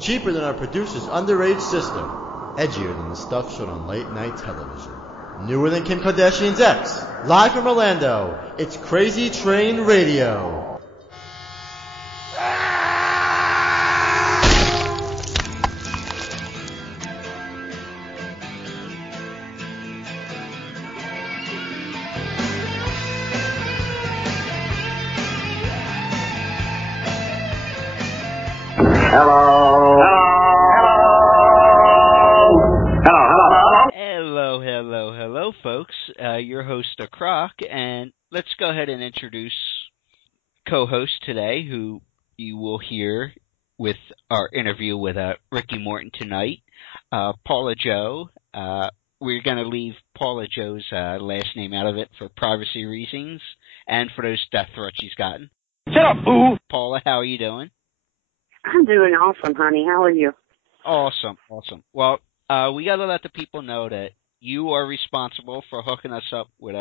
cheaper than our producer's underage sister, edgier than the stuff shown on late night television, newer than Kim Kardashian's ex. Live from Orlando, it's Crazy Train Radio. Hello, folks. Your host, Croc, and let's go ahead and introduce co-host today, who you will hear with our interview with Ricky Morton tonight, Paula Joe. We're going to leave Paula Joe's last name out of it for privacy reasons and for those death threats she's gotten. Shut up, boo! Paula, how are you doing? I'm doing awesome, honey. How are you? Awesome. Well, we got to let the people know that you are responsible for hooking us up with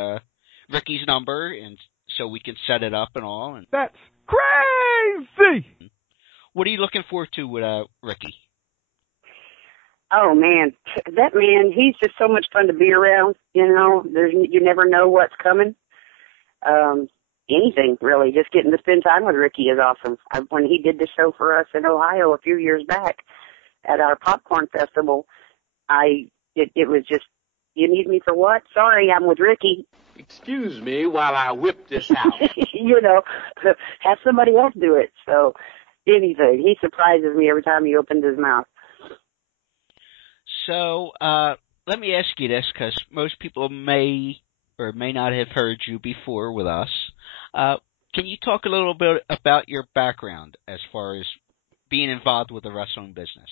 Ricky's number, and so we can set it up and all. And that's crazy! What are you looking forward to with Ricky? Oh, man. That man, he's just so much fun to be around. You know, you never know what's coming. Anything, really. Just getting to spend time with Ricky is awesome. When he did the show for us in Ohio a few years back at our popcorn festival, it was just, you need me for what? Sorry, I'm with Ricky. Excuse me while I whip this out. You know, have somebody else do it. So, anything. He surprises me every time he opens his mouth. So, let me ask you this, because most people may or may not have heard you before with us. Can you talk a little bit about your background as far as being involved with the wrestling business?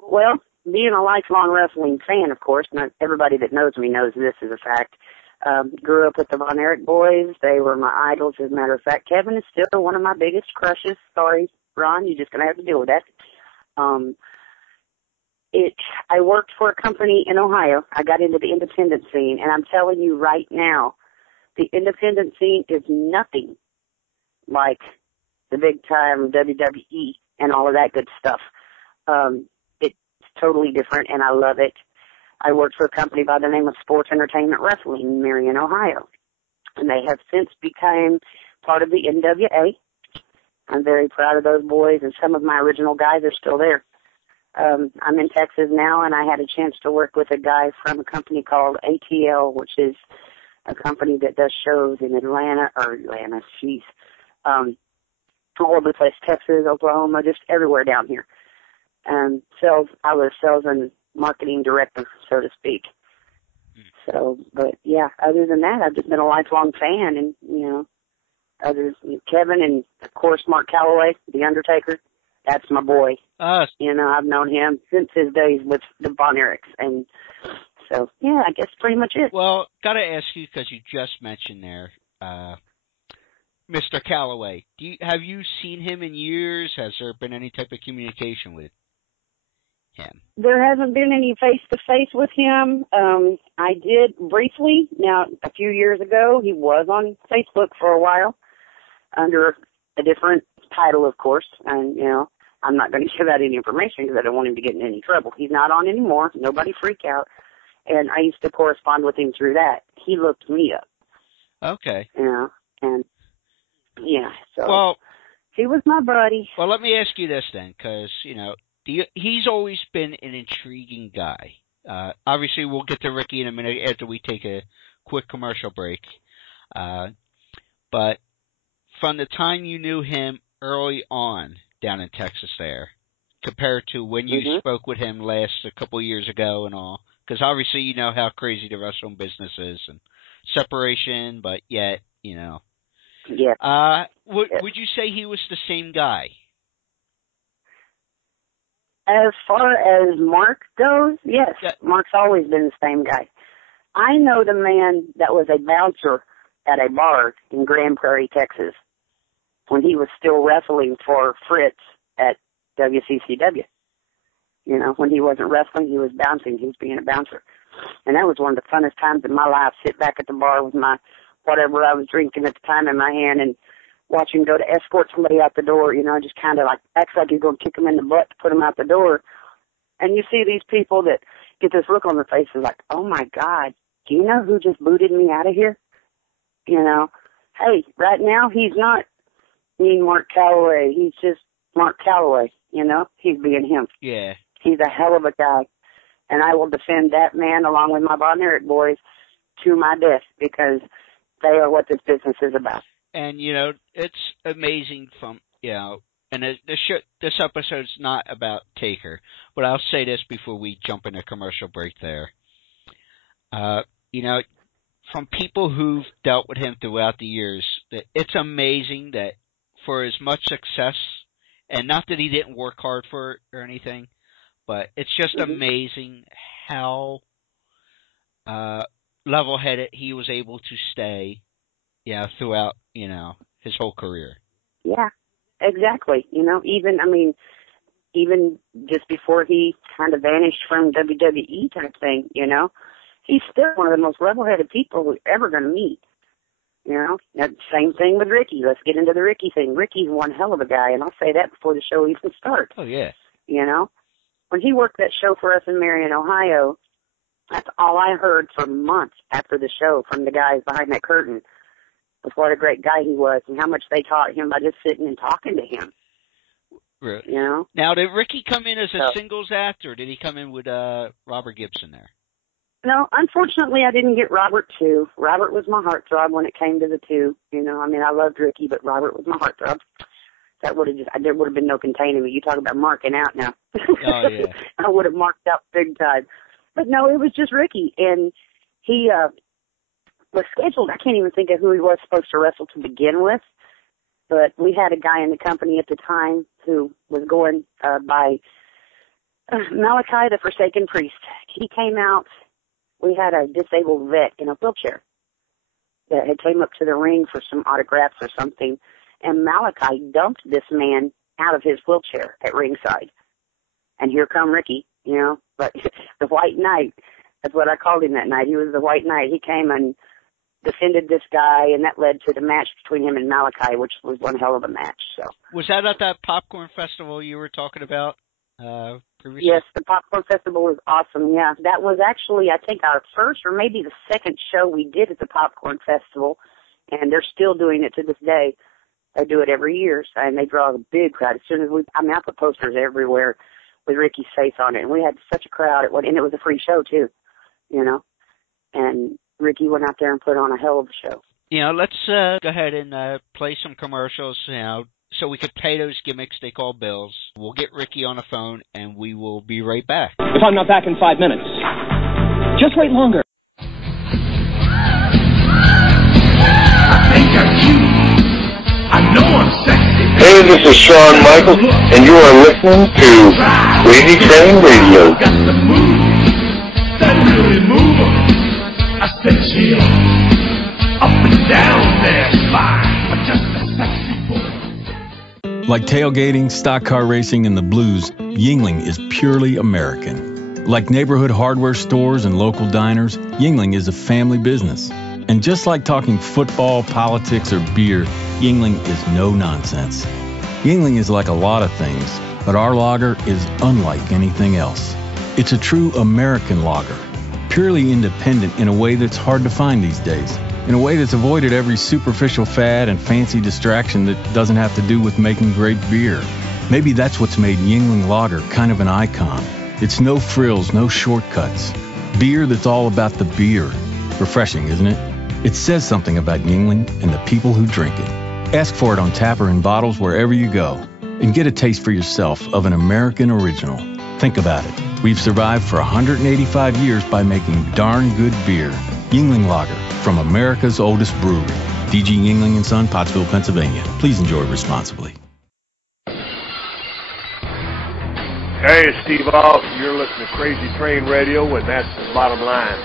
Well, being a lifelong wrestling fan, of course, not everybody that knows me knows this is a fact. Grew up with the Von Erich boys. They were my idols. As a matter of fact, Kevin is still one of my biggest crushes. Sorry, Ron, you're just going to have to deal with that. I worked for a company in Ohio. I got into the independent scene, and I'm telling you right now, the independent scene is nothing like the big-time WWE and all of that good stuff. It's totally different, and I love it. I worked for a company by the name of Sports Entertainment Wrestling in Marion, Ohio, and they have since become part of the NWA. I'm very proud of those boys, and some of my original guys are still there. I'm in Texas now, and I had a chance to work with a guy from a company called ATL, which is a company that does shows in all over the place, Texas, Oklahoma, just everywhere down here. I was sales and marketing director, so to speak. So, but yeah, other than that, I've just been a lifelong fan, and, you know, Kevin and, of course, Mark Calloway, The Undertaker. That's my boy. You know, I've known him since his days with the Von Erichs. And so, yeah, I guess pretty much it. Well, got to ask you, because you just mentioned there, Mr. Calloway. Have you seen him in years? Has there been any type of communication with him? There hasn't been any face-to-face with him. I did briefly. Now, a few years ago, he was on Facebook for a while under a different title, of course, and, you know, I'm not going to give out any information because I don't want him to get in any trouble. He's not on anymore. Nobody freak out. And I used to correspond with him through that. He looked me up. Okay. You know, and, yeah, so well, he was my buddy. Well, let me ask you this then, because, you know, he's always been an intriguing guy. Obviously, we'll get to Ricky in a minute after we take a quick commercial break. But from the time you knew him early on down in Texas there, compared to when you spoke with him last a couple of years ago and all, because obviously you know how crazy the wrestling business is and separation, but yet, you know. Yeah. Would you say he was the same guy? As far as Mark goes, yes. Yeah. Mark's always been the same guy. I know the man that was a bouncer at a bar in Grand Prairie, Texas, when he was still wrestling for Fritz at WCCW. You know, when he wasn't wrestling, he was bouncing. He was being a bouncer. And that was one of the funnest times in my life, sit back at the bar with my whatever I was drinking at the time in my hand and watch him go to escort somebody out the door, you know, just kind of like acts like he's going to kick them in the butt to put them out the door. And you see these people that get this look on their faces like, oh, my God, do you know who just booted me out of here? You know, hey, right now he's not mean Mark Calloway. He's just Mark Calloway, you know. He's being him. Yeah. He's a hell of a guy. And I will defend that man along with my Von Erich boys to my death because they are what this business is about. And, you know, it's amazing from, you know, and this episode's not about Taker, but I'll say this before we jump into commercial break there. You know, from people who've dealt with him throughout the years, that it's amazing that for as much success, and not that he didn't work hard for it or anything, but it's just amazing how level-headed he was able to stay, throughout, his whole career. Yeah, exactly. You know, even just before he kind of vanished from WWE type thing, you know, he's still one of the most level-headed people we're ever going to meet. You know, that same thing with Ricky. Let's get into the Ricky thing. Ricky's one hell of a guy, and I'll say that before the show even starts. Oh, yeah. You know, when he worked that show for us in Marion, Ohio, that's all I heard for months after the show from the guys behind that curtain was what a great guy he was and how much they taught him by just sitting and talking to him. Right. You know? Now, did Ricky come in as a singles act, or did he come in with Robert Gibson there? No, unfortunately, I didn't get Robert too. Robert was my heartthrob when it came to the two. You know, I mean, I loved Ricky, but Robert was my heartthrob. That would have there would have been no containing me. You talk about marking out now. Oh, yeah. I would have marked out big time. But no, it was just Ricky, and he was scheduled. I can't even think of who he was supposed to wrestle to begin with, but we had a guy in the company at the time who was going by Malachi the Forsaken Priest. He came out. We had a disabled vet in a wheelchair that had came up to the ring for some autographs or something, and Malachi dumped this man out of his wheelchair at ringside. And here come Ricky, you know, but the White Knight, that's what I called him that night. He was the White Knight. He came and defended this guy, and that led to the match between him and Malachi, which was one hell of a match. So was that at that popcorn festival you were talking about previously? Yes, the popcorn festival was awesome. Yeah, that was actually, I think, our first or maybe the second show we did at the popcorn festival, and they're still doing it to this day. They do it every year, and they draw a big crowd. As soon as I put posters everywhere with Ricky's face on it, and we had such a crowd, and it was a free show too, you know, and Ricky went out there and put on a hell of a show. You know, let's go ahead and play some commercials, so we could pay those gimmicks they call bills. We'll get Ricky on the phone, and we will be right back. If I'm not back in 5 minutes, just wait longer. I think I'm cute. I know I'm sexy. Hey, this is Shawn Michaels, and you are listening to Crazy Train Radio. Got the moves that really move 'em. I said chill, up and down there, fine, but just a sexy boy. Like tailgating, stock car racing, and the blues, Yuengling is purely American. Like neighborhood hardware stores and local diners, Yuengling is a family business. And just like talking football, politics, or beer, Yuengling is no nonsense. Yuengling is like a lot of things, but our lager is unlike anything else. It's a true American lager, purely independent in a way that's hard to find these days, in a way that's avoided every superficial fad and fancy distraction that doesn't have to do with making great beer. Maybe that's what's made Yuengling Lager kind of an icon. It's no frills, no shortcuts. Beer that's all about the beer. Refreshing, isn't it? It says something about Yuengling and the people who drink it. Ask for it on tap or in bottles wherever you go, and get a taste for yourself of an American original. Think about it. We've survived for 185 years by making darn good beer. Yuengling Lager, from America's oldest brewery. D.G. Yuengling & Son, Pottsville, Pennsylvania. Please enjoy responsibly. Hey, it's Steve Off. You're listening to Crazy Train Radio, and that's the bottom line.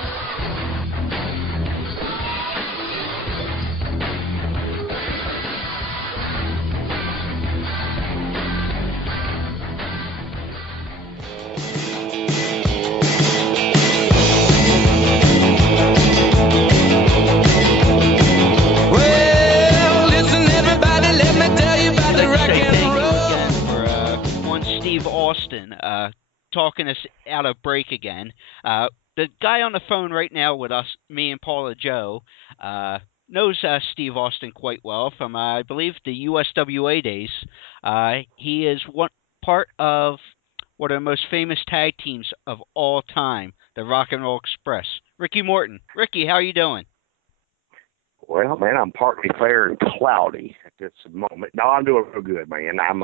Well, listen, everybody, Steve Austin, talking us out of break again. The guy on the phone right now with us, me and Paula Joe, knows Steve Austin quite well from, I believe, the USWA days. He is one part of one of the most famous tag teams of all time, the Rock and Roll Express. Ricky Morton. Ricky, how are you doing? Well, man, I'm partly fair and cloudy at this moment. No, I'm doing real good, man. I'm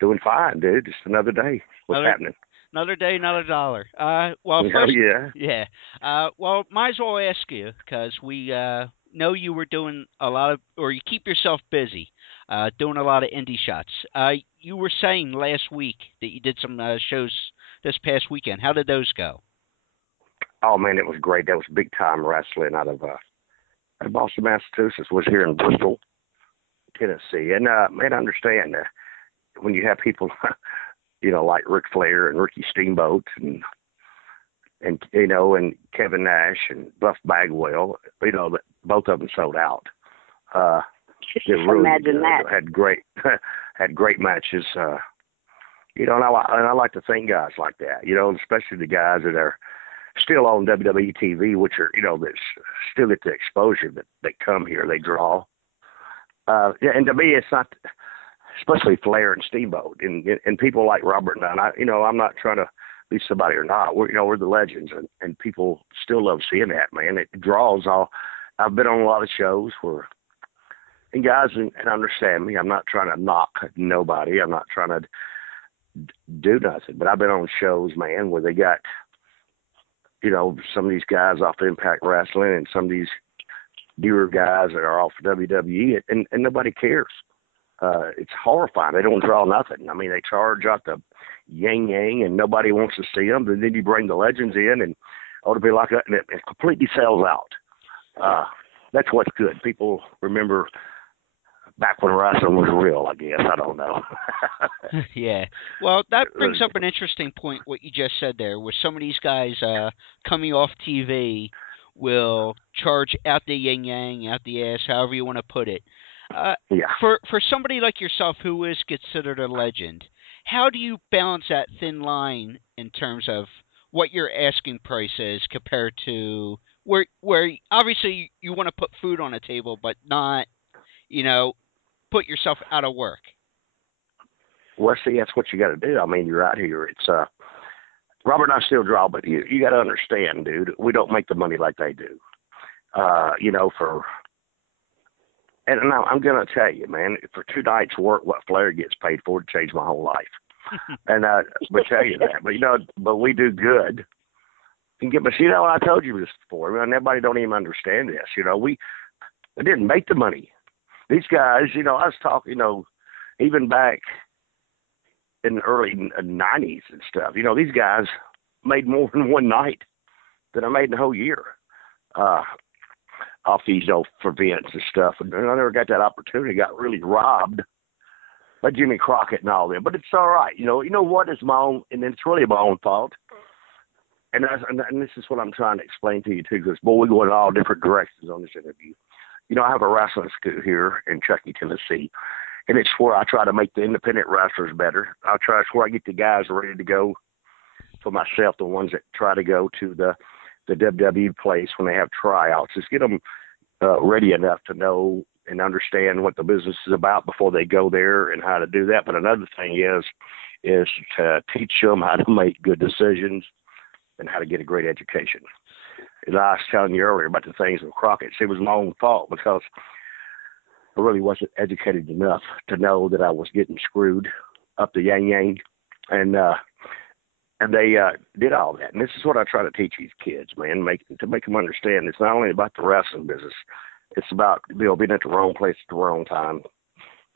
doing fine, dude. Just another day. What's happening? Another day, another dollar. Well, first, yeah. Well, might as well ask you, because we know you were doing a lot of, or you keep yourself busy, doing a lot of indie shots. You were saying last week that you did some shows this past weekend. How did those go? Oh, man, it was great. That was big-time wrestling out of Boston, Massachusetts. Was here in Bristol, Tennessee. And, man, I understand when you have people, like Ric Flair and Ricky Steamboat and Kevin Nash and Buff Bagwell, that both of them sold out. Really imagine that. Had great matches. And I like to thank guys like that, especially the guys that are still on WWE TV, which are, that still get the exposure that they come here, they draw. And to me, it's not, especially Flair and Steamboat and people like Robert and I, I'm not trying to be somebody or not. We're the legends, and people still love seeing that, man. It draws all. I've been on a lot of shows where, and guys, and understand me, I'm not trying to knock nobody. I'm not trying to do nothing, but I've been on shows, man, where they got, some of these guys off Impact Wrestling and some of these newer guys that are off WWE, and nobody cares. It's horrifying. They don't draw nothing. I mean, they charge out the yang, and nobody wants to see them. And then you bring the legends in, and it'll be like that, and it completely sells out. That's what's good. People remember back when wrestling was real, I guess. I don't know. Yeah. Well, that brings up an interesting point, what you just said there, where some of these guys coming off TV will charge out the yin-yang, out the ass, however you want to put it. Yeah. For somebody like yourself who is considered a legend, how do you balance that thin line in terms of what your asking price is compared to where obviously you want to put food on the table, but not, put yourself out of work? Well, see, that's what you got to do. I mean, you're right here. It's Robert and I still draw, but you got to understand, dude, we don't make the money like they do. And I'm going to tell you, man, for 2 nights' work, what Flair gets paid for to change my whole life. And but tell you that. But we do good. And I told you this before. I mean, everybody don't even understand this. We didn't make the money. These guys, I was talking, even back in the early 90s and stuff, these guys made more in one night than I made in the whole year. Off these, for events and stuff. And I never got that opportunity. Got really robbed by Jimmy Crockett and all them. But it's all right. You know what? It's my own, and it's really my own fault. And this is what I'm trying to explain to you, too, because, boy, we go in all different directions on this interview. I have a wrestling school here in Chuckey, Tennessee, and it's where I try to make the independent wrestlers better. It's where I get the guys ready to go for myself, the ones that try to go to the WWE place when they have tryouts. Just get them ready enough to know and understand what the business is about before they go there and how to do that. But another thing is to teach them how to make good decisions and how to get a great education. And I was telling you earlier about the things with Crockett. It was my own fault because I really wasn't educated enough to know that I was getting screwed up the yang, and they did all that. And this is what I try to teach these kids, man, to make them understand. It's not only about the wrestling business. It's about being at the wrong place at the wrong time,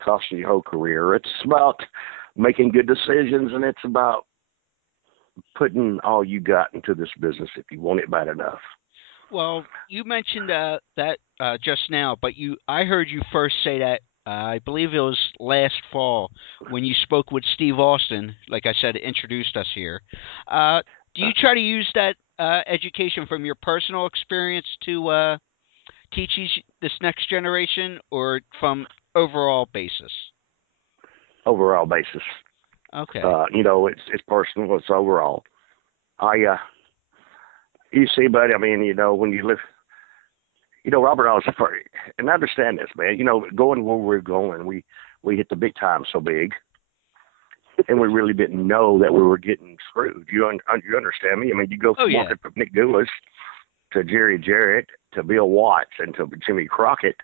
costing your whole career. It's about making good decisions, and it's about putting all you got into this business if you want it bad enough. Well, you mentioned that just now, but I heard you first say that, I believe it was last fall when you spoke with Steve Austin, like I said, introduced us here. Do you try to use that education from your personal experience to teach this next generation, or from overall basis? Overall basis. Okay. It's personal. It's overall. You see, buddy. I mean, when you live, Robert, I was afraid, and I understand this, man. Going where we're going, we hit the big time so big, and we really didn't know that we were getting screwed. You understand me? I mean, you go from working from Nick Goulas to Jerry Jarrett to Bill Watts and to Jimmy Crockett,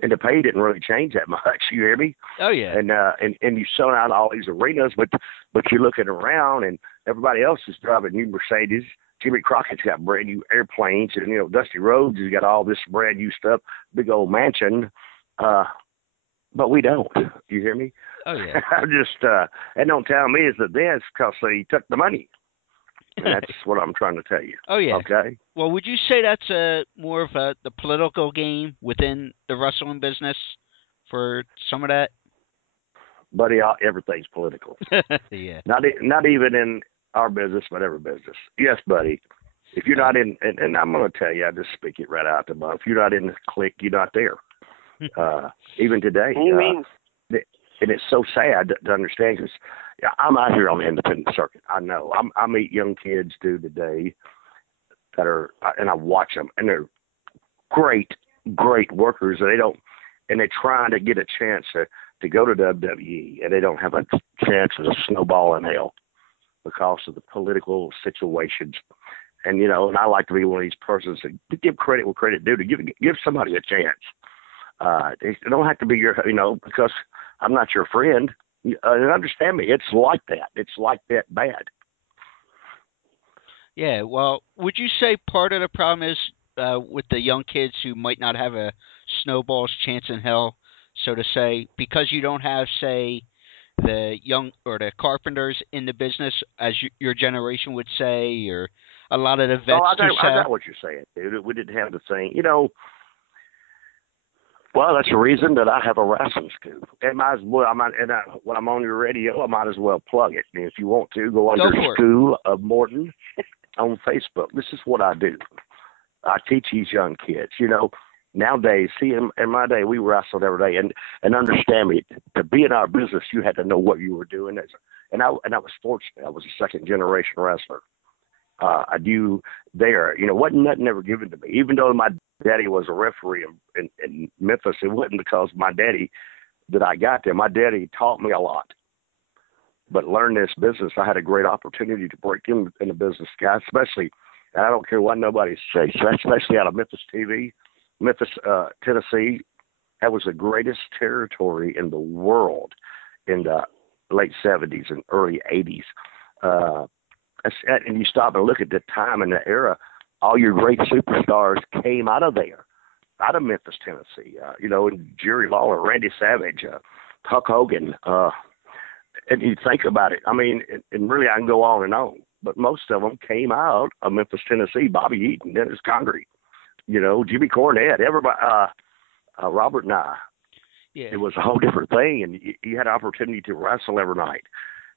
and the pay didn't really change that much. You hear me? Oh yeah. And you sell out all these arenas, but you're looking around and everybody else is driving new Mercedes. Jimmy Crockett's got brand new airplanes, and Dusty Rhodes has got all this brand new stuff, big old mansion. But we don't. You hear me? Oh yeah. I'm just and don't tell me it's the dance because they took the money. And that's what I'm trying to tell you. Oh yeah. Okay. Well, would you say that's more of the political game within the wrestling business for some of that? Buddy, everything's political. Yeah. Not even in our business, but every business. Yes, buddy. If you're not in, and I'm going to tell you, I just speak it right out the mouth. If you're not in the clique, you're not there. Even today. Amen. And it's so sad to understand because I'm out here on the independent circuit. I know. I meet young kids today that are, and I watch them, and they're great workers. And they're trying to get a chance to go to WWE, and they don't have a chance of a snowball in hell because of the political situations. And, and I like to be one of these persons that give credit where credit due, to give somebody a chance. They don't have to be your, because I'm not your friend. Understand me. It's like that. It's like that bad. Yeah. Well, would you say part of the problem is with the young kids who might not have a snowball's chance in hell, so to say, because you don't have, say, the young or the carpenters in the business, as your generation would say, or a lot of the vets? I got what you're saying, dude. We didn't have the thing, Well, that's the reason that I have a wrestling school. And when I'm on your radio, I might as well plug it. And if you want to, go under School of Morton on Facebook. This is what I do. I teach these young kids. Nowadays, in my day, we wrestled every day. And understand me, to be in our business, you had to know what you were doing. And I was fortunate. I was a second-generation wrestler. I do there. Wasn't nothing ever given to me. Even though my daddy was a referee in Memphis, it wasn't because my daddy that I got there. My daddy taught me a lot. But learning this business, I had a great opportunity to break in the business, guys, especially, and I don't care what nobody says, especially out of Memphis, Tennessee. That was the greatest territory in the world in the late 70s and early 80s. And you stop and look at the time and the era, all your great superstars came out of there, out of Memphis, Tennessee. Jerry Lawler, Randy Savage, Hulk Hogan. And you think about it, I mean, and really I can go on and on, but most of them came out of Memphis, Tennessee. Bobby Eaton, Dennis Connery, Jimmy Cornette, everybody, Robert and I. Yeah. It was a whole different thing, and you had an opportunity to wrestle every night.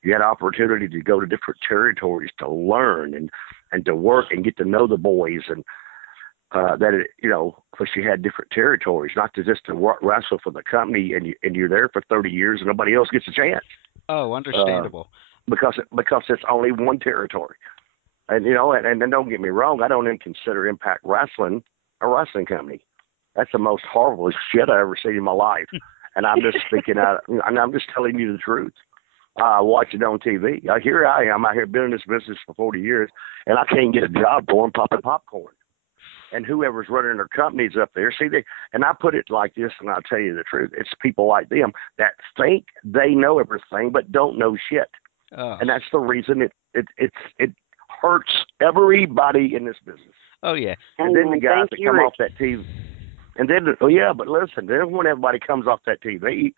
You had an opportunity to go to different territories to learn and to work and get to know the boys, and because you had different territories, not to just to wrestle for the company and you're there for 30 years and nobody else gets a chance. Oh, understandable. Because it's only one territory, and and then don't get me wrong, I don't even consider Impact Wrestling a wrestling company. That's the most horrible shit I ever seen in my life, and I'm just speaking out, and I'm just telling you the truth. I watch it on TV. Here I am out here been in this business for 40 years, and I can't get a job for them popping popcorn. And whoever's running their companies up there, and I put it like this, and I'll tell you the truth. It's people like them that think they know everything but don't know shit. Oh. And that's the reason it hurts everybody in this business. Oh, yeah. And then the guys that come off that TV. And then, but listen, then when everybody comes off that TV,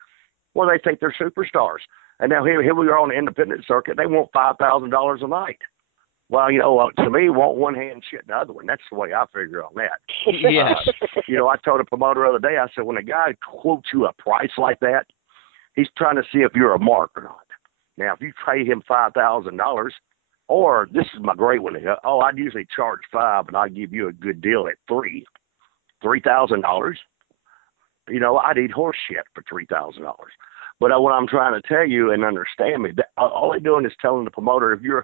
well, they think they're superstars. And now here we are on the independent circuit. They want $5,000 a night. Well, to me, want one hand shit the other one. That's the way I figure on that. Yes. I told a promoter the other day, I said, when a guy quotes you a price like that, he's trying to see if you're a mark or not. Now, if you pay him $5,000, or this is my great one, I'd usually charge $5,000 and I'd give you a good deal at $3,000. I'd eat horse shit for $3,000. But what I'm trying to tell you and understand me, all they're doing is telling the promoter, if you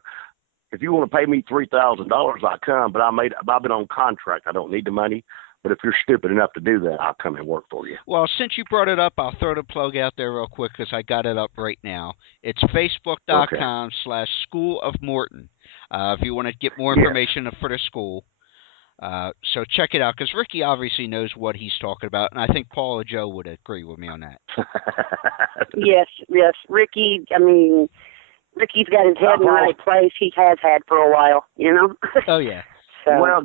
want to pay me $3,000, I come. But I've been on contract. I don't need the money. But if you're stupid enough to do that, I'll come and work for you. Well, since you brought it up, I'll throw the plug out there real quick because I got it up right now. It's facebook.com/School of Morton. If you want to get more information for the school. So check it out because Ricky obviously knows what he's talking about, and I think Paul or Joe would agree with me on that. Yes. Ricky, Ricky's got his head in the right place. He has had for a while, you know? Oh, yeah. So. Well,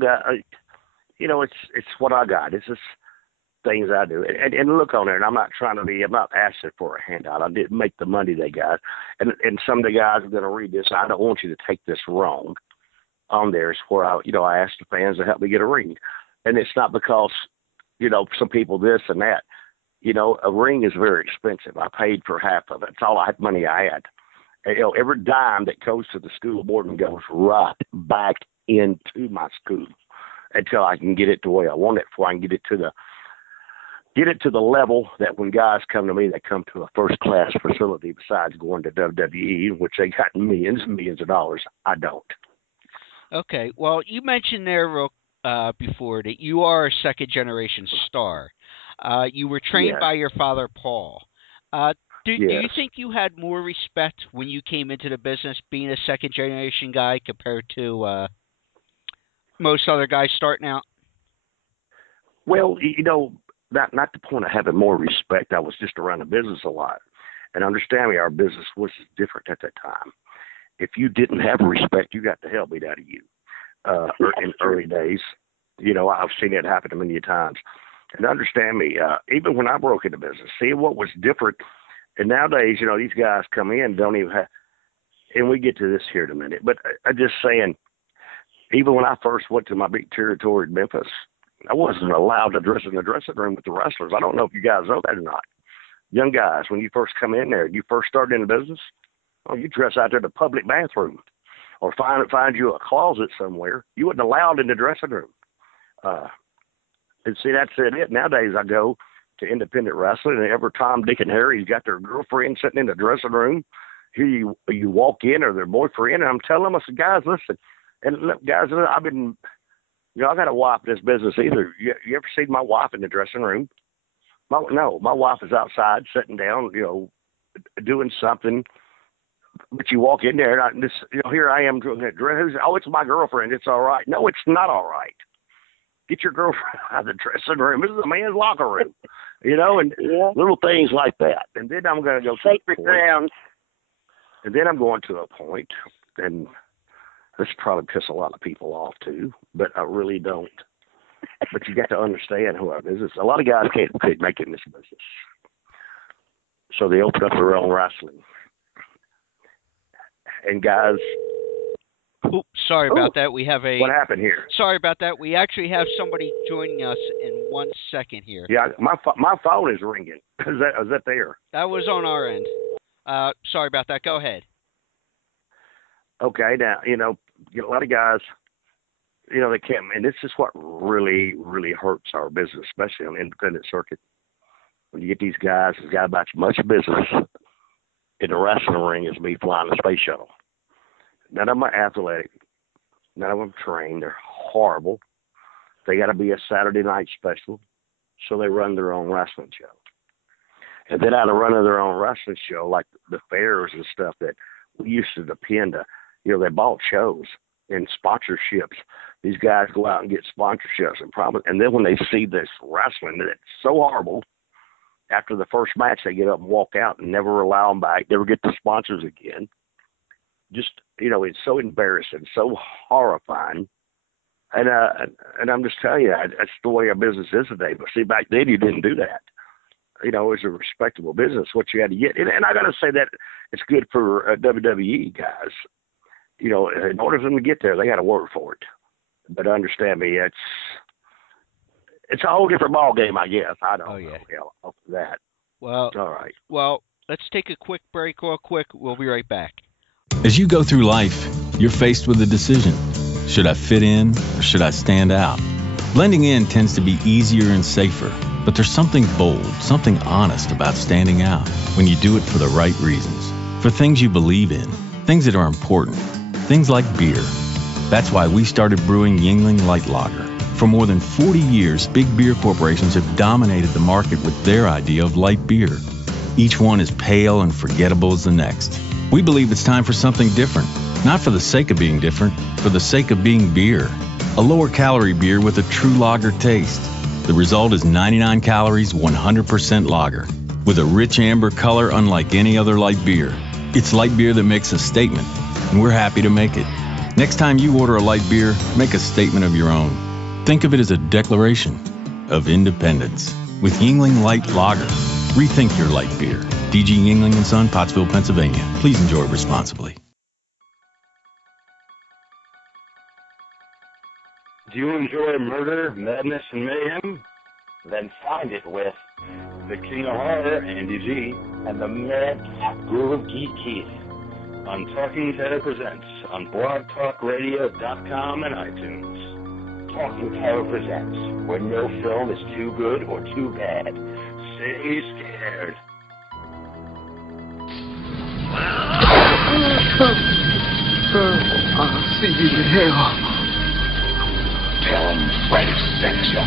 it's what I got. It's just things I do. And look on there, and I'm not asking for a handout. I didn't make the money they got. And some of the guys are going to read this. I don't want you to take this wrong. On there is where I asked the fans to help me get a ring. And it's not because, some people this and that. A ring is very expensive. I paid for half of it. It's all money I had. And, every dime that goes to the School of Morton goes right back into my school until I can get it the way I want it, before I can get it to the level that when guys come to me, they come to a first-class facility besides going to WWE, which they got millions and millions of dollars. I don't. Okay. Well, you mentioned there before that you are a second-generation star. You were trained by your father, Paul. Do you think you had more respect when you came into the business being a second-generation guy compared to most other guys starting out? Well, not the point of having more respect. I was just around the business a lot. And understand me, our business was different at that time. If you didn't have respect, you got the hell beat out of you. In early days, I've seen it happen many times. And understand me, even when I broke into business, seeing what was different. And nowadays, these guys come in, don't even have, and we get to this here in a minute, but I'm just saying, even when I first went to my big territory in Memphis, I wasn't allowed to dress in the dressing room with the wrestlers. I don't know if you guys know that or not. Young guys, when you first come in there, you first started in the business, you dress out there in the public bathroom or find you a closet somewhere. You wasn't allowed in the dressing room. And see, that's it. Nowadays, I go to independent wrestling, and every Tom, Dick, and Harry's got their girlfriend sitting in the dressing room. Here you walk in, or their boyfriend, and I'm telling them, I said, guys, listen. And look, guys, I've been, I got a wife in this business either. You ever seen my wife in the dressing room? No, my wife is outside sitting down, doing something. But you walk in there, and here I am doing that dress. Oh, it's my girlfriend. It's all right. No, it's not all right. Get your girlfriend out of the dressing room. This is a man's locker room, and little things like that. And then I'm going to go sacred ground. And then I'm going to a point, and this probably piss a lot of people off too, but I really don't. But you got to understand who our business. A lot of guys can't make it in this business, so they open up their own wrestling. And guys. Oops, sorry about that. We have what happened here? Sorry about that. We actually have somebody joining us in 1 second here. Yeah, my phone is ringing. Is that there? That was on our end. Sorry about that. Go ahead. Okay, now a lot of guys, they can't. And this is what really, really hurts our business, especially on the independent circuit. When you get these guys who's got about as much business in the wrestling ring as me flying a space shuttle. None of them are athletic. None of them trained. They're horrible. They got to be a Saturday night special, so they run their own wrestling show. And then out of running their own wrestling show, like the fairs and stuff that we used to depend on, they bought shows and sponsorships. These guys go out and get sponsorships and then when they see this wrestling that's so horrible, after the first match, they get up and walk out and never allow them back, never get the sponsors again. Just, it's so embarrassing, so horrifying. And I'm just telling you, that's the way our business is today. But see, back then you didn't do that. It was a respectable business, what you had to get. And I got to say that it's good for WWE guys. In order for them to get there, they got to work for it. But understand me, it's a whole different ball game, I guess. I don't know off of that. Well, all right. Well, let's take a quick break real quick. We'll be right back. As you go through life, you're faced with a decision. Should I fit in or should I stand out? Blending in tends to be easier and safer. But there's something bold, something honest about standing out when you do it for the right reasons, for things you believe in, things that are important, things like beer. That's why we started brewing Yuengling Light Lager. For more than 40 years, big beer corporations have dominated the market with their idea of light beer. Each one is pale and forgettable as the next. We believe it's time for something different, not for the sake of being different, for the sake of being beer. A lower calorie beer with a true lager taste. The result is 99 calories, 100% lager, with a rich amber color unlike any other light beer. It's light beer that makes a statement, and we're happy to make it. Next time you order a light beer, make a statement of your own. Think of it as a declaration of independence. With Yuengling Light Lager, rethink your light beer. DG Yuengling & Son, Pottsville, Pennsylvania. Please enjoy responsibly. Do you enjoy murder, madness, and mayhem? Then find it with the King of Horror, Andy G, and the Madcap Groove Geek Keith on Talking Terror Presents on blogtalkradio.com and iTunes. Talking Terror Presents, where no film is too good or too bad. Stay scared. I'll see you in hell. Tell him Fred sent you.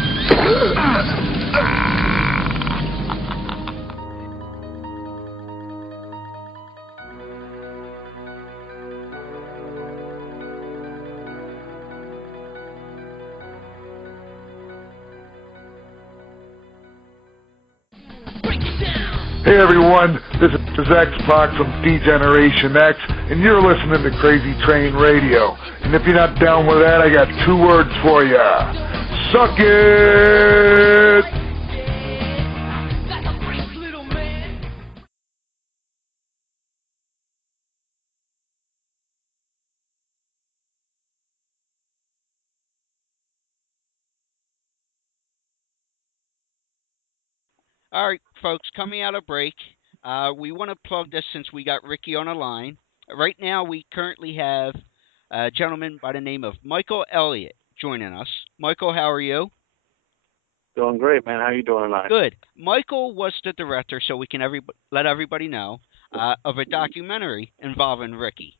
Hey everyone, this is X-Pac from D-Generation X, and you're listening to Crazy Train Radio. And if you're not down with that, I got 2 words for ya. Suck it! All right, folks, coming out of break, we want to plug this since we got Ricky on the line. Right now, we currently have a gentleman by the name of Michael Elliott joining us. Michael, how are you? Doing great, man. How you doing tonight? Good. Michael was the director, so we can let everybody know, of a documentary involving Ricky.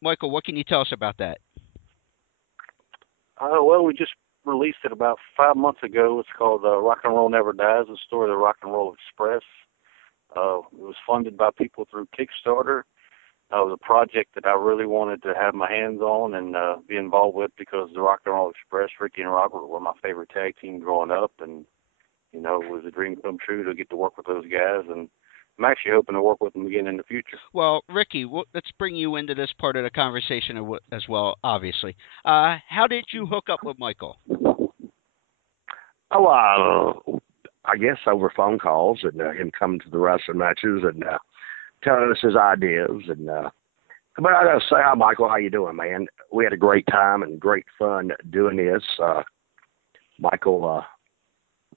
Michael, what can you tell us about that? Well, we just released it about 5 months ago. It's called Rock and Roll Never Dies, the story of the Rock and Roll Express. It was funded by people through Kickstarter. It was a project that I really wanted to have my hands on and be involved with because the Rock and Roll Express, Ricky and Robert, were my favorite tag team growing up, and you know, it was a dream come true to get to work with those guys, and I'm actually hoping to work with them again in the future. Well, Ricky, let's bring you into this part of the conversation as well, obviously. How did you hook up with Michael? Oh, I guess over phone calls and him coming to the wrestling matches and telling us his ideas. And but I gotta say, hi, Michael, how you doing, man? We had a great time and great fun doing this. Michael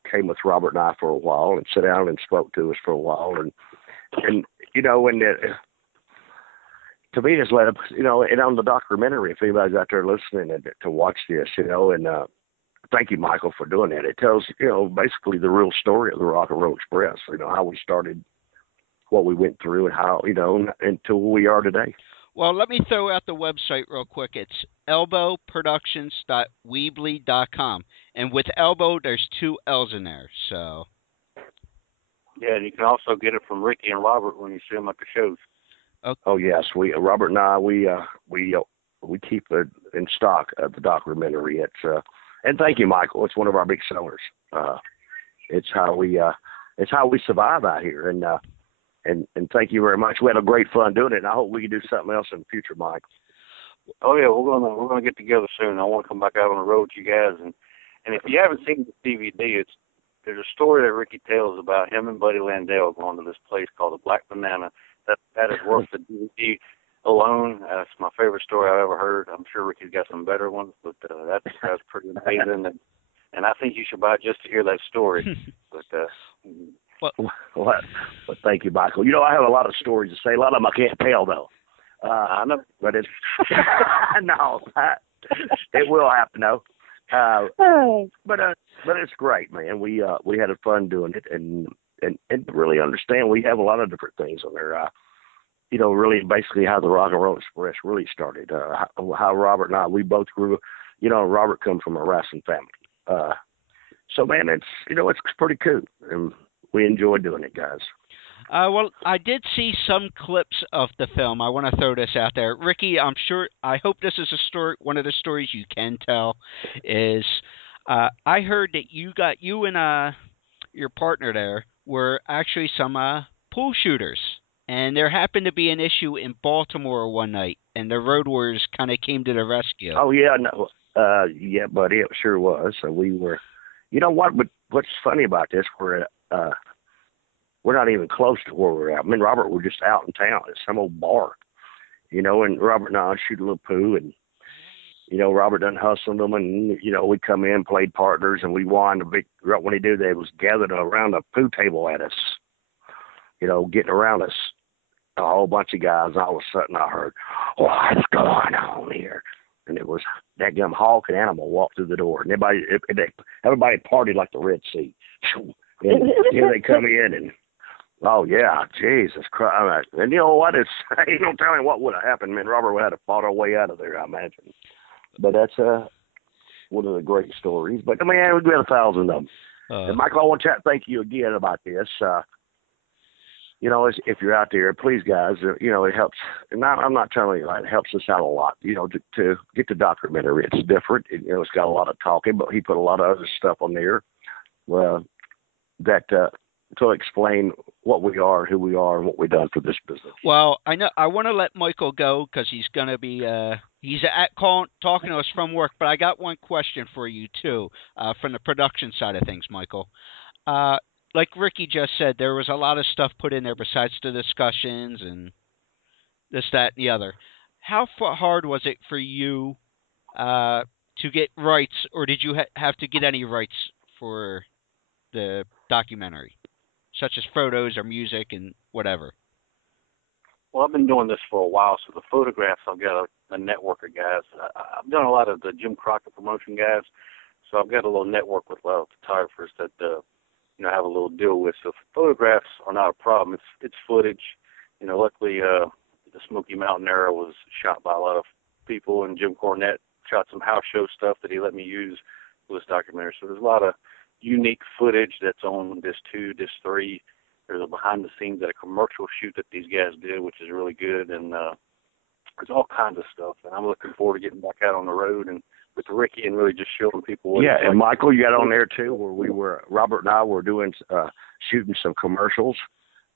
came with Robert and I for a while and sat down and spoke to us for a while, and you know, and to me, it's led up, you know, and on the documentary, if anybody's out there listening to watch this, you know, and thank you, Michael, for doing that. It tells, you know, basically the real story of the Rock and Roll Express, you know, how we started, what we went through, and how, you know, until we are today. Well, let me throw out the website real quick. It's elbowproductions.weebly.com. And with elbow, there's 2 L's in there, so. Yeah, and you can also get it from Ricky and Robert when you see them at the shows. Okay. Oh, yes. Robert and I, we keep it in stock of the documentary. It's, and thank you, Michael. It's one of our big sellers. It's how we survive out here. And thank you very much. We had a great fun doing it, and I hope we can do something else in the future, Mike. Oh yeah, we're gonna get together soon. I want to come back out on the road with you guys, and if you haven't seen the DVD, there's a story that Ricky tells about him and Buddy Landale going to this place called the Black Banana. That is worth the DVD alone. It's my favorite story I've ever heard. I'm sure Ricky's got some better ones, but that's pretty amazing, and I think you should buy it just to hear that story. But Well, thank you, Michael. You know, I have a lot of stories to say. A lot of them I can't tell, though. I know. But it's no, it will happen, though. But it's great, man. We had fun doing it, and really understand we have a lot of different things on there. Really basically how the Rock and Roll Express really started. How Robert and I, we both grew. Robert comes from a wrestling family. So man, it's pretty cool, and we enjoy doing it, guys. Well, I did see some clips of the film. I want to throw this out there, Ricky. I hope this is a story. One of the stories you can tell is. I heard that you and your partner there were actually some pool shooters, and there happened to be an issue in Baltimore one night, and the Road Warriors kind of came to the rescue. Oh yeah, no, yeah, buddy, it sure was. So we were, what? But what's funny about this? We're not even close to where we're at. Me and Robert were just out in town at some old bar, and Robert and I shoot a little pool and. Robert done hustled them, and, we come in, played partners, and we won. When he did, they was gathered around a pool table at us, getting around us, a whole bunch of guys. All of a sudden I heard, what's going on here? And it was that gum hawk and animal walked through the door, and everybody partied like the Red Sea. And here they come in, and, oh, yeah, Jesus Christ. And you know what? Ain't no telling what would have happened. Man, Robert would have fought our way out of there, I imagine. But that's one of the great stories. But, man, we've got 1,000 of them. And, Michael, I want to thank you again about this. If you're out there, please, guys, it helps. And I'm not telling you that. It helps us out a lot, to get the documentary. It's different. It's got a lot of talking, but he put a lot of other stuff on there that to explain what we are, who we are, and what we've done for this business. Well, I know I want to let Michael go because he's going to be he's talking to us from work. But I got one question for you too, from the production side of things, Michael. Like Ricky just said, there was a lot of stuff put in there besides the discussions and this, that, and the other. How hard was it for you to get rights, or did you have to get any rights for the documentary, such as photos or music and whatever? Well, I've been doing this for a while, so the photographs, I've got a network of guys. I've done a lot of the Jim Crockett promotion guys, so I've got a little network with a lot of photographers that have a little deal with. So photographs are not a problem. It's footage. Luckily, the Smoky Mountain era was shot by a lot of people, and Jim Cornette shot some house show stuff that he let me use for this documentary. So there's a lot of unique footage that's on disc 2, disc 3. There's a behind the scenes at a commercial shoot that these guys did, which is really good, and there's all kinds of stuff. And I'm looking forward to getting back out on the road and with Ricky and really just showing people what and Michael, you got on there too, where Robert and I were doing shooting some commercials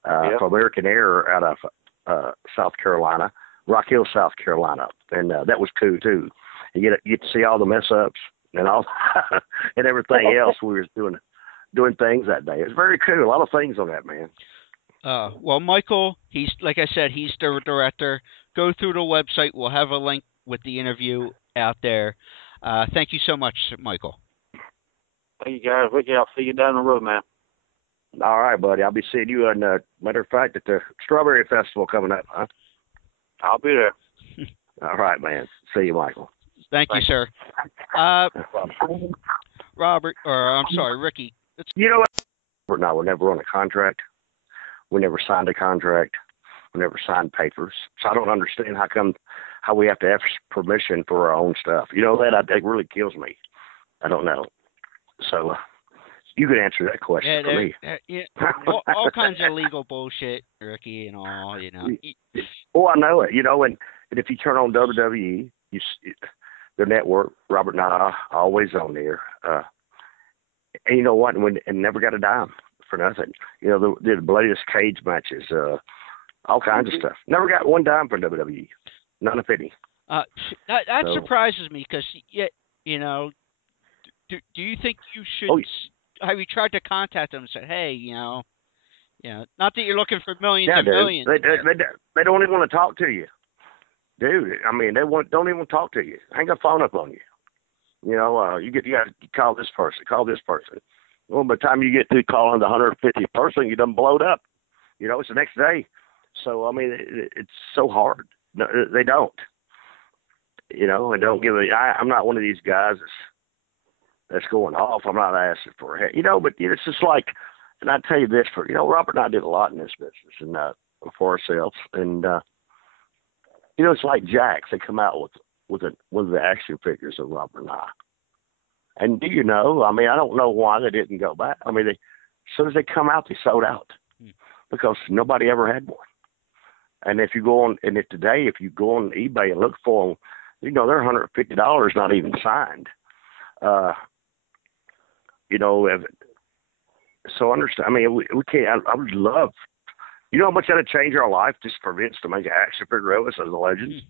for American Air out of South Carolina, Rock Hill, South Carolina, and that was cool too. You get to see all the mess ups and all and everything else. We were doing things that day. It's very cool. A lot of things on that, man. Well, Michael, he's like I said, he's the director. Go through the website. We'll have a link with the interview out there. Thank you so much, Michael. Thank you, guys. Ricky, I'll see you down the road, man. All right, buddy. I'll be seeing you on, matter of fact, at the Strawberry Festival coming up, huh? I'll be there. All right, man. See you, Michael. Thank you, sir. Ricky. You know what? Robert and I were never on a contract. We never signed a contract. We never signed papers. So I don't understand how we have to ask permission for our own stuff. That really kills me. I don't know. So you can answer that question for me. All kinds of legal bullshit, Ricky, and all, Oh, I know it. And if you turn on WWE, the network, Robert and I are always on there. And you know what? And never got a dime for nothing. The latest cage matches, all kinds of stuff. Never got one dime from WWE. Not a penny. That surprises me because, do you think you should? Have you tried to contact them and said, hey, not that you're looking for millions and millions. They don't even want to talk to you, dude. I mean, don't even talk to you. Hang a phone up on you. You got to call this person, call this person. Well, by the time you get through calling the 150th person, you done blowed up. It's the next day. So, I mean, it's so hard. No, they don't. And don't give I'm not one of these guys that's going off. I'm not asking for a hand. But it's just like, and I tell you this, Robert and I did a lot in this business and for ourselves. And, it's like Jacks. They come out with one of the action figures of Robert and I. And do you know, I don't know why they didn't go back. As soon as they come out, they sold out because nobody ever had one. And if you go on, today, if you go on eBay and look for them, they're $150, not even signed. So understand. We can't. I would love. How much that'd change our life just for Vince to make an action figure of us as a legend?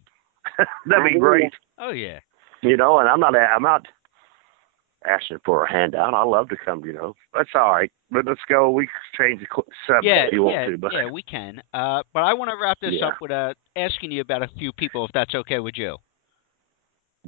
That'd be great. Oh yeah. And I'm not asking for a handout. I love to come. That's all right. But let's go. We can change the subject if you want to. But yeah, we can. But I want to wrap this up with asking you about a few people, if that's okay with you.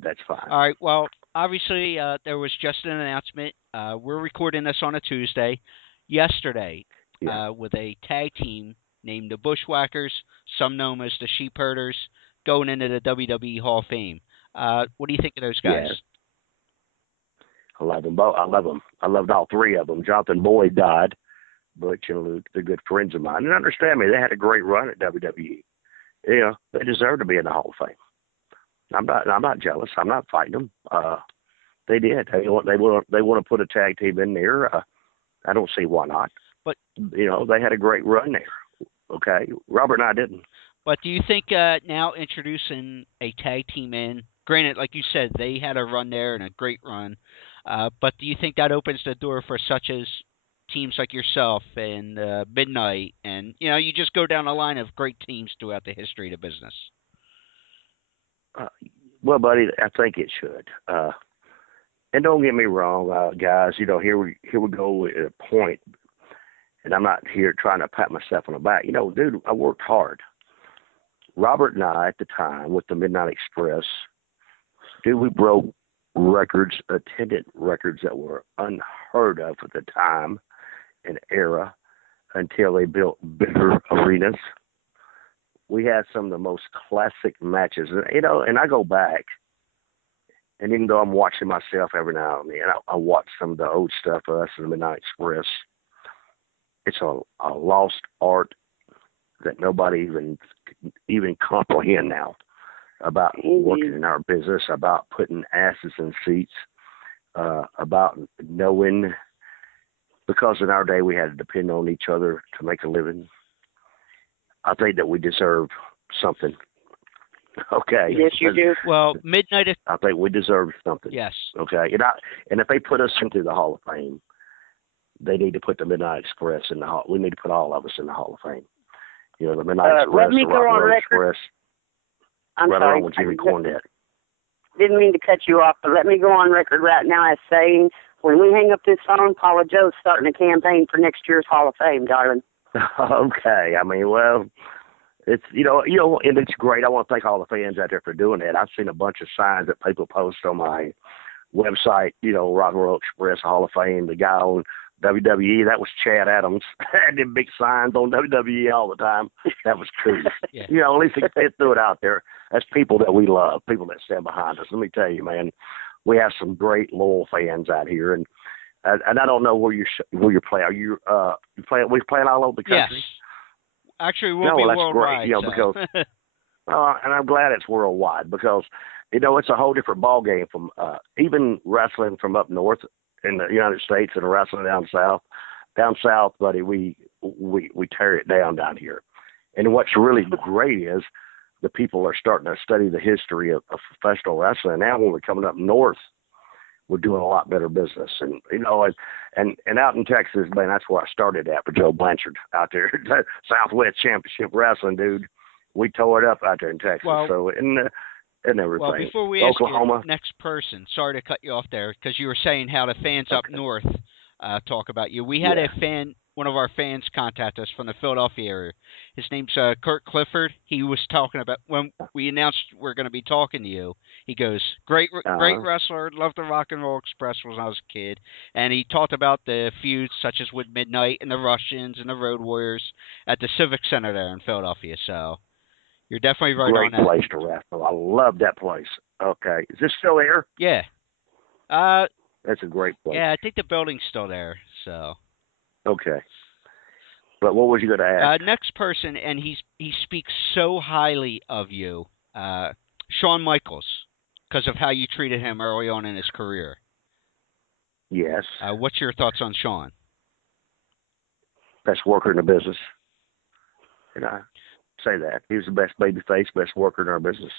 That's fine. All right. Well, obviously, there was just an announcement. We're recording this on a Tuesday. Yesterday, with a tag team named the Bushwhackers, some known as the Sheep Herders, going into the WWE Hall of Fame. What do you think of those guys? Yes. I love them both. I love them. I loved all three of them. Jonathan Boyd died. Butch and Luke, they're good friends of mine. And understand me, they had a great run at WWE. They deserve to be in the Hall of Fame. I'm not jealous. I'm not fighting them. They did. They want to put a tag team in there. I don't see why not. But they had a great run there. Okay, Robert and I didn't. But do you think now introducing a tag team in? Granted, like you said, they had a run there and a great run. But do you think that opens the door for such as teams like yourself and Midnight, and you just go down a line of great teams throughout the history of the business? Well, buddy, I think it should. And don't get me wrong, guys. Here we go at a point, and I'm not here trying to pat myself on the back. Dude, I worked hard. Robert and I, at the time, with the Midnight Express, dude, we broke records, attendant records that were unheard of at the time and era until they built bigger arenas. We had some of the most classic matches, and I go back, and even though I'm watching myself every now and then, I watch some of the old stuff of us in the Midnight Express. It's a lost art that nobody even comprehend now about working in our business, about putting asses in seats, about knowing, because in our day we had to depend on each other to make a living. I think that we deserve something. Okay. Yes, you do. Well, Midnight. I think we deserve something. Yes. Okay. And if they put us into the Hall of Fame, they need to put the Midnight Express in the Hall. We need to put all of us in the Hall of Fame. The Midnight Express, let me the go on record. Express. I'm right sorry. on with Jimmy Cornette. Didn't mean to cut you off, but let me go on record right now as saying, when we hang up this phone, Paula Joe's starting a campaign for next year's Hall of Fame, darling. Okay. Well, it's, and it's great. I want to thank all the fans out there for doing that. I've seen a bunch of signs that people post on my website, Rock and Roll Express Hall of Fame. The guy on WWE, that was Chad Adams. Had them big signs on WWE all the time. That was cool. Yeah. At least they threw it out there. That's people that we love, people that stand behind us. Let me tell you, man, we have some great loyal fans out here, and I don't know where you're playing. Are you playing? We're playing all over the country. Yes. Actually, we'll be that's worldwide. Great, because and I'm glad it's worldwide because it's a whole different ball game from even wrestling from up north in the United States and wrestling down south. Down south, buddy, we tear it down here. And what's really great is the people are starting to study the history of professional wrestling. Now when we're coming up north, we're doing a lot better business. And, and out in Texas, man, that's where I started at for Joe Blanchard out there. Southwest Championship Wrestling, dude. We tore it up out there in Texas. Well, and everything. Well, before we Oklahoma. ask you next person, sorry to cut you off there, because you were saying how the fans up north talk about you. We had one of our fans contact us from the Philadelphia area. His name's Kurt Clifford. He was talking about, when we announced we're going to be talking to you, he goes, great wrestler, loved the Rock and Roll Express when I was a kid. And he talked about the feuds such as with Midnight and the Russians and the Road Warriors at the Civic Center there in Philadelphia. So you're definitely right on that. Great place to wrestle. I love that place. Okay. Is this still there? Yeah. That's a great place. Yeah, I think the building's still there. So. Okay. But what was you going to ask? Next person, and he speaks so highly of you, Shawn Michaels, because of how you treated him early on in his career. Yes. What's your thoughts on Shawn? Best worker in the business. And I say that. He was the best babyface, best worker in our business.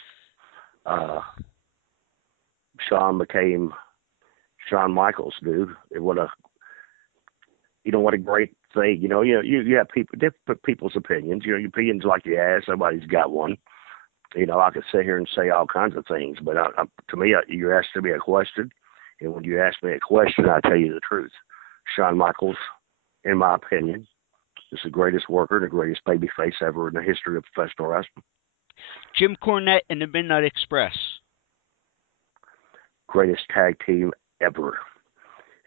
Shawn became Shawn Michaels, dude. What a great thing. You have different people's opinions. Your opinions like you ask. Somebody's got one. I could sit here and say all kinds of things, but to me, you asked me a question, and when you ask me a question, I tell you the truth. Shawn Michaels, in my opinion, is the greatest worker, the greatest babyface ever in the history of professional wrestling. Jim Cornette and the Midnight Express. Greatest tag team ever.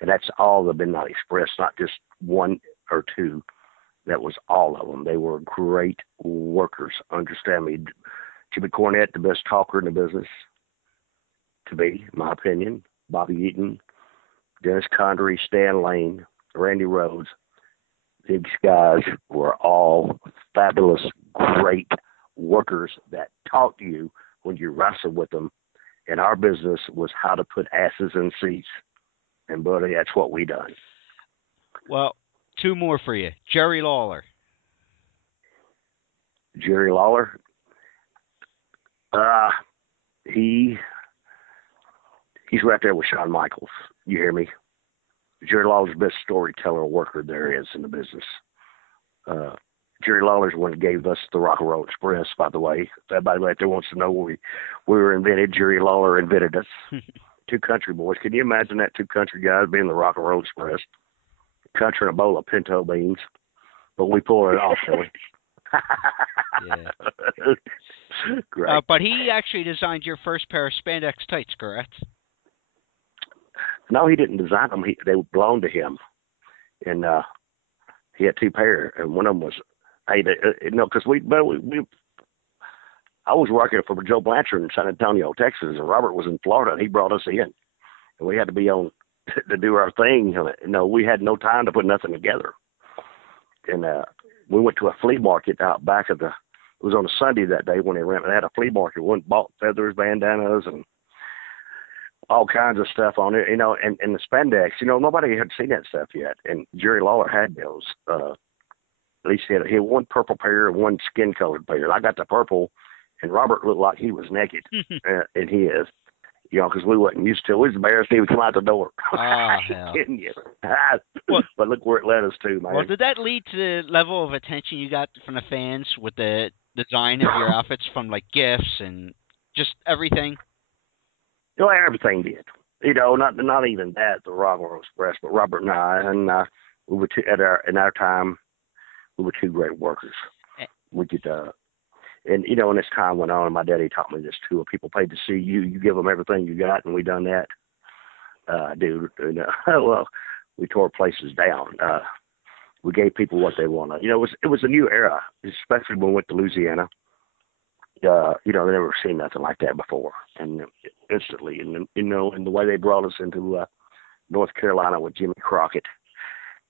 And that's all the Midnight Express, not just one or two. That was all of them. They were great workers. Understand me. Jimmy Cornette, the best talker in the business, to be, in my opinion. Bobby Eaton, Dennis Condrey, Stan Lane, Randy Rhodes. These guys were all fabulous, great workers that taught you when you wrestled with them. And our business was how to put asses in seats. And, buddy, that's what we done. Well, two more for you. Jerry Lawler. Jerry Lawler? He's right there with Shawn Michaels. You hear me? Jerry Lawler's the best storyteller worker there is in the business. Jerry Lawler's the one that gave us the Rock and Roll Express, by the way. If everybody out there wants to know where we were invented, Jerry Lawler invented us. Two country boys. Can you imagine that? Two country guys being the Rock and Roll Express? Country and a bowl of pinto beans. But we pulled it off, didn't we? Yeah. Great. But he actually designed your first pair of spandex tights, correct? No, he didn't design them. They belonged to him. And he had two pair, and one of them was, because I was working for Joe Blanchard in San Antonio, Texas, and Robert was in Florida, and he brought us in. And we had to be on to do our thing. We had no time to put nothing together. And we went to a flea market out back of it was on a Sunday that day when they had a flea market. One bought feathers, bandanas, and all kinds of stuff on it, and the spandex. Nobody had seen that stuff yet, and Jerry Lawler had those. At least he had one purple pair and one skin-colored pair. I got the purple, and Robert looked like he was naked, and he is. Because we wasn't used to it. We was embarrassed to even come out the door. Hell. Kidding you. But look where it led us to, man. Well, did that lead to the level of attention you got from the fans with the design of your outfits, from like gifts and just everything? Everything did. Not even that, the Rock and Roll Express, but Robert and I, we were in our time, we were two great workers. We could, and as time went on, my daddy taught me this too. If people paid to see you, you give them everything you got, and we done that. Dude, well, we tore places down. We gave people what they wanted. It was a new era, especially when we went to Louisiana. They never seen nothing like that before, and instantly, and and the way they brought us into North Carolina with Jimmy Crockett,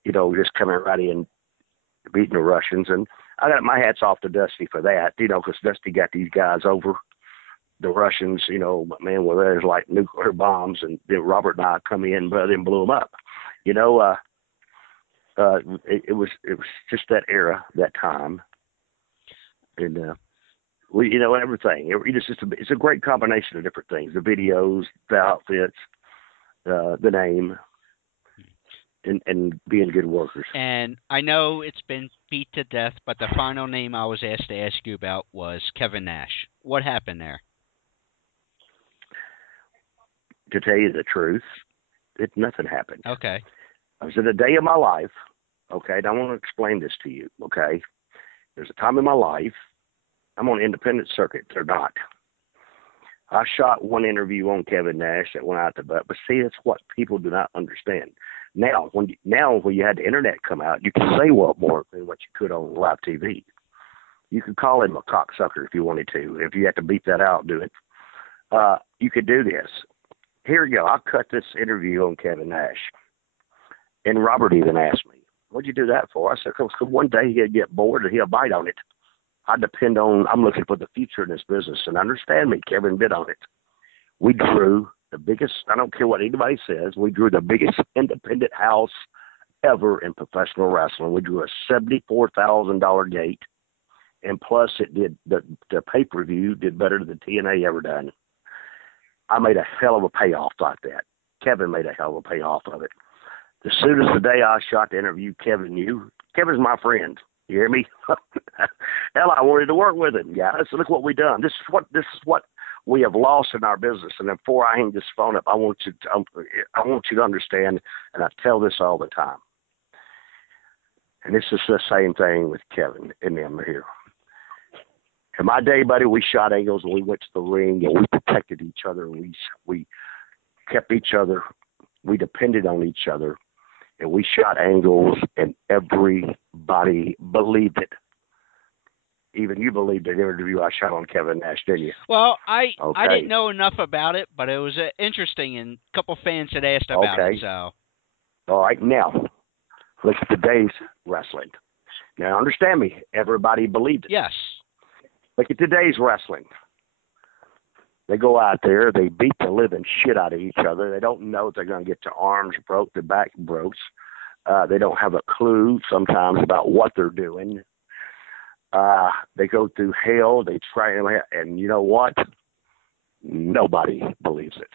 just coming right in, beating the Russians, and I got my hats off to Dusty for that, because Dusty got these guys over the Russians, but man, well, there's like nuclear bombs, and then Robert and I come in, brother, and blew them up, it was just that era, that time, and everything. It's a great combination of different things: the videos, the outfits, the name, and being good workers. And I know it's been beat to death, but the final name I was asked to ask you about was Kevin Nash. What happened there? To tell you the truth, nothing happened. Okay. I was in a day of my life. Okay, and I want to explain this to you. Okay, there's a time in my life. I'm on the independent circuit. They're not. I shot one interview on Kevin Nash that went out the butt, but see, that's what people do not understand. Now, when you had the internet come out, you can say more than what you could on live TV. You could call him a cocksucker if you wanted to. If you had to beat that out, do it. You could do this. here you go. I'll cut this interview on Kevin Nash. And Robert even asked me, what'd you do that for? I said, because one day he'll get bored and he'll bite on it. I'm looking for the future in this business. And understand me, Kevin bit on it. We drew the biggest, I don't care what anybody says, we drew the biggest independent house ever in professional wrestling. We drew a $74,000 gate. And plus it did, the pay-per-view did better than the TNA ever done. I made a hell of a payoff like that. Kevin made a hell of a payoff of it. As soon as the day I shot the interview, Kevin knew. Kevin's my friend. You hear me? Hell, I wanted to work with him, guys. So look what we done. This is what we have lost in our business. And before I hang this phone up, I want you to understand, and I tell this all the time. And this is the same thing with Kevin and them here. In my day, buddy, we shot angles and we went to the ring and we protected each other. And we kept each other. We depended on each other. And we shot angles, and everybody believed it. Even you believed the interview I shot on Kevin Nash, didn't you? Well, I didn't know enough about it, but it was interesting, and a couple fans had asked about it. So, all right, now look at today's wrestling. Now, understand me. Everybody believed it. Yes. Look at today's wrestling. They go out there, they beat the living shit out of each other. They don't know if they're going to get their arms broke, their back broke. They don't have a clue sometimes about what they're doing. They go through hell. They try, and you know what? Nobody believes it.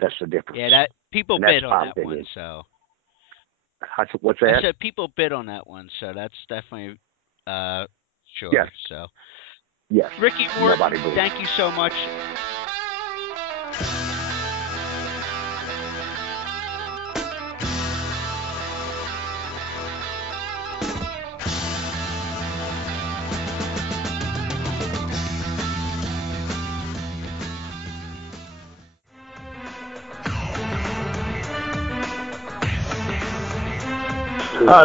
That's the difference. Yeah, people bid on that one. So what's that? I said people bid on that one, so that's definitely sure. Yes. So. Yes. Ricky Morton, thank you so much.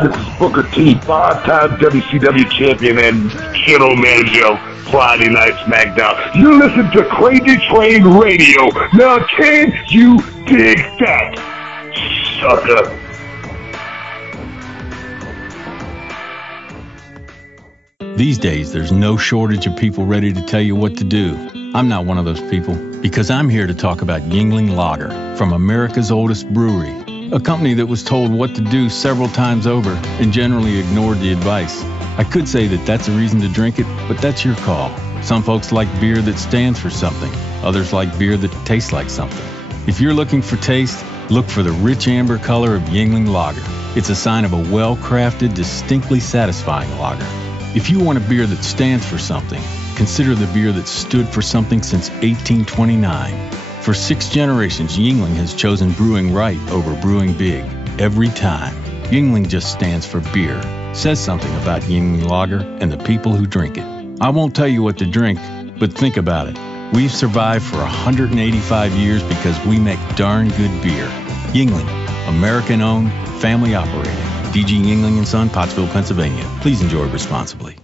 This is Booker T, 5-time WCW champion and Kiddo Manager, Friday Night SmackDown. You listen to Crazy Train Radio. Now can you dig that, sucker? These days, there's no shortage of people ready to tell you what to do. I'm not one of those people, because I'm here to talk about Yuengling Lager from America's oldest brewery. A company that was told what to do several times over and generally ignored the advice. I could say that that's a reason to drink it, but that's your call. Some folks like beer that stands for something. Others like beer that tastes like something. If you're looking for taste, look for the rich amber color of Yuengling Lager. It's a sign of a well-crafted, distinctly satisfying lager. If you want a beer that stands for something, consider the beer that stood for something since 1829. For 6 generations, Yuengling has chosen brewing right over brewing big, every time. Yuengling just stands for beer, says something about Yuengling Lager and the people who drink it. I won't tell you what to drink, but think about it. We've survived for 185 years because we make darn good beer. Yuengling, American-owned, family-operated. DG Yuengling & Son, Pottsville, Pennsylvania. Please enjoy responsibly.